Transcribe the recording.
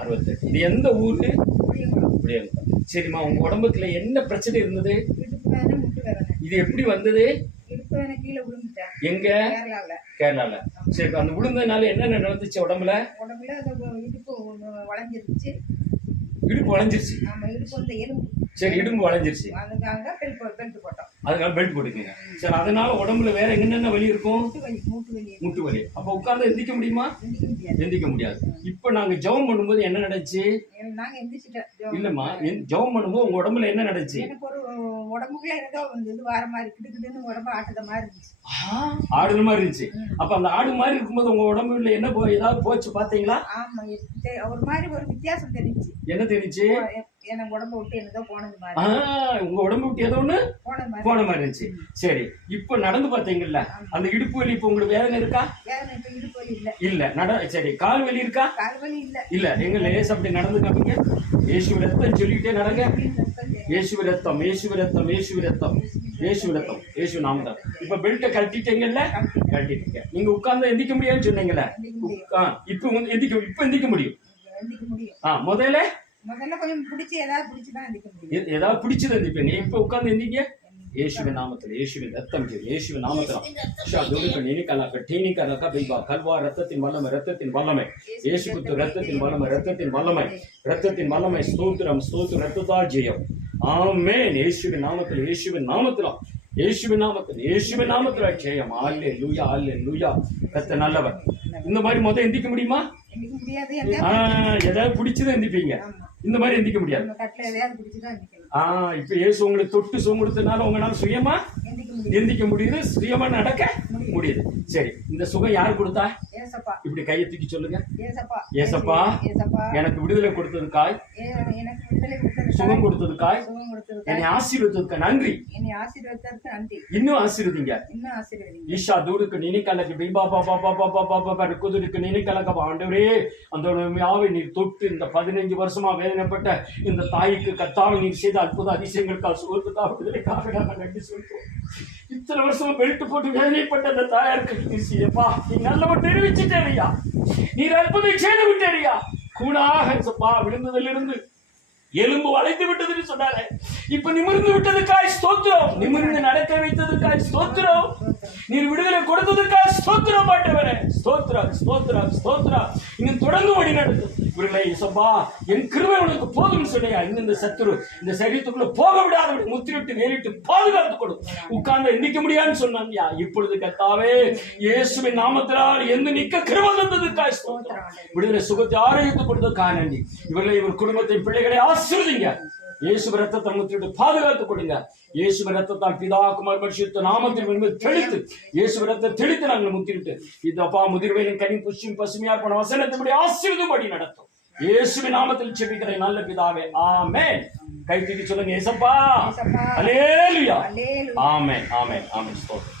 68. இது எந்த ஊரு? புளியங்குளம். சரிம்மா, உங்க உடம்புக்குள்ள என்ன பிரச்சனை இருந்தது? இது எப்படி வந்தது? எங்க? கேரளால. சரி, அந்த விழுந்ததுனால என்னென்ன நடந்துச்சு உடம்புல? இடுப்பு வளைஞ்சிருச்சு. சரி, இடுப்பு வளைஞ்சிருச்சு, அதனால பெல்ட் போட்டுக்கீங்க. சரி, அதனால உடம்புல வேற என்னென்ன வலி இருக்கும்? முட்டு வலி. அப்ப உட்கார்ந்து எந்திக்க முடியுமா? எந்திக்க முடியாது. இப்ப நாங்க ஜெபம் பண்ணும்போது என்ன நடந்துச்சு? இல்லம்மா, ஜெபம் பண்ணும்போது உங்க உடம்புல என்ன நடந்துச்சு? உடம்புக்குள்ள ஏதோ இது வார மாதிரி கிடுக்கிடுன்னு உடம்பு ஆட்டுற மாதிரி இருந்துச்சு. ஆடுன மாதிரி இருந்துச்சு. அப்ப அந்த ஆடு மாதிரி இருக்கும்போது உங்க உடம்புல என்ன ஏதாவது போச்சு பாத்தீங்களா? ஆமா, ஒரு மாதிரி ஒரு வித்தியாசம் தெரிஞ்சுச்சு. என்ன தெரிஞ்சுச்சு? எனக்கு உடம்பு விட்டு என்னதோ போனது மாதிரி. உங்க உடம்பு விட்டு ஏதோ ஒண்ணு போன மாதிரி இருந்துச்சு. சரி, இப்ப நடந்து பாத்தீங்கல்ல, அந்த இடுப்பு வலி இப்ப உங்களுக்கு வேதனை இருக்கா? இடுப்பு வலி இல்ல. இல்ல. சரி, கால் வலி இருக்கா? கால் வலி இல்ல. இல்ல. எங்க லேஸ் அப்படி நடந்து காமிங்க. இயேசு ரத்தம் சொல்லிட்டே நடங்க. இயேசு ரத்தம், இயேசு ரத்தம், இயேசு ரத்தம், இயேசு ரத்தம், இயேசு நாமம். இப்ப பெல்ட்டை கழட்டிட்டீங்கல்ல? கழட்டிட்டீங்க. நீங்க உட்கார்ந்து எந்திக்க முடியாதுன்னு சொன்னீங்கல்ல? இப்ப எந்திக்க முடியும். முதல்ல கொஞ்சம் பிடிச்சி ஏதாவது பிடிச்சது எந்திப்பீங்க. இப்ப உட்கார்ந்து எந்திங்க. இயேசுவின் நாமத்தில், இயேசுவின் ரத்தம், இயேசுவின் நாமத்தில் கல்வா ரத்தத்தின் வல்லமை, ரத்தத்தின் வல்லமை, இயேசு கிறிஸ்து ரத்தத்தின் வல்லமை, ரத்தத்தின் வல்லமை, ரத்தத்தின் வல்லமை. ஸ்தோத்திரம், ஸ்தோத்திரம், ரத்தத்தால் ஜெயம். ஆமென். இயேசுவின் நாமத்தில், இயேசுவின் நாமத்தில், இயேசுவின் நாமத்தில், இயேசுவின் நாமத்தில் ஜெயம். அல்லேலூயா, அல்லேலூயா. கர்த்தர் நல்லவர். இந்த மாதிரி முதல் எந்திக்க முடியுமா? ஏதாவது பிடிச்சதை எந்திப்பீங்க. இந்த மாதிரி எந்திக்க முடியாது. இப்ப இயேசு உங்களுக்கு தொட்டு சுகம் கொடுத்ததுனால உங்களால சுயமா எந்திக்க முடியுது, சுயமா நடக்க முடியுது. சரி, இந்த சுகம் யாரு கொடுத்தா? இப்படி கையை தூக்கி சொல்லுங்க. ஏசப்பா, எனக்கு விடுதலை கொடுத்ததுக்காய், சுகம் கொடுத்ததுக்காய், என்னை ஆசீர்வதித்ததுக்கு நன்றி. இன்னும் ஆசீர்வதிங்க. ஈஷா தூருக்கு நினைக்கலக்கு குதிருக்கு நினைக்கலக்க. ஆண்டவரே, அந்த யாவை நீர் தொட்டு இந்த 15 வருஷமா வேதனைப்பட்ட இந்த தாய்க்கு கர்த்தாவை நீர் செய்த அற்புத அதிசயங்களுக்காக, சுகத்துக்காக, விடுதலைக்காக நாங்கள் நன்றி சொல்றோம். இத்தனை வருஷமா பெல்ட் போட்டு வேதனைப்பட்ட அந்த தாயாருக்கு நீர் செய்யப்பா, நீ நல்லவர் தெரிவிச்சுட்டேரியா, நீர் அற்புதம் செய்து விட்டேரியா. கூடாக விழுந்ததிலிருந்து எலும்பு வளைந்து விட்டதுன்னு சொன்னாரு. இப்ப நிமிர்ந்து விட்டதுக்காய் ஸ்தோத்திரம். நிமிர்ந்து நடக்க வைத்ததுக்காய் ஸ்தோத்திரம். நீர் விடுதலை கொடுத்ததுக்காய் ஸ்தோத்திரம். ஆண்டவரே, ஸ்தோத்திரம், ஸ்தோத்திரம், ஸ்தோத்திரம். இன்னும் தொடர்ந்து வழி நடத்தும் இவர்களை. சப்பா, என் கிருபை உனக்கு போதும்னு சொன்னியா. இன்னும் இந்த சத்துரு இந்த சரீரத்துக்குள்ள போக விடாத முத்திரிட்டு வேறிட்டு பாதுகாத்து கொடு. உட்கார்ந்து எந்திக்க முடியாதுன்னு சொன்னாங்க. இப்பொழுது கர்த்தாவே, இயேசுவின் நாமத்தினால் எந்த நிக்க கிருபை தந்ததுக்காய் ஸ்தோத்திரம். விடுதலை சுகத்தை ஆரோக்கியத்தை கொடுத்ததுக்காக நன்றி. இவர்களை, இவர் குடும்பத்தை, பிள்ளைகளை ஆசீர்வதிங்க. இயேசு ரத்தத்தை முத்திட்டு பாதுகாத்து கொடுங்க. இயேசு ரத்தத்தால் பிதா குமார் பரிசுத்த நாமத்தில் தெளித்து, இயேசு ரத்தத்தை தெளித்து நாங்கள் முத்திட்டு இதப்பா முதிர்வையின் கனி புஷ்யும் பசுமையா போன வசனத்தை ஆசீர்வதிபடி நடத்தும். இயேசுவின் நாமத்தில் செபிக்கிறேன் நல்ல பிதாவே, ஆமென். கை தூக்கி சொல்லுங்க, ஏசப்பா. அல்லேலூயா. ஆமென், ஆமென், ஆமென். ஸ்தோத்திரம்.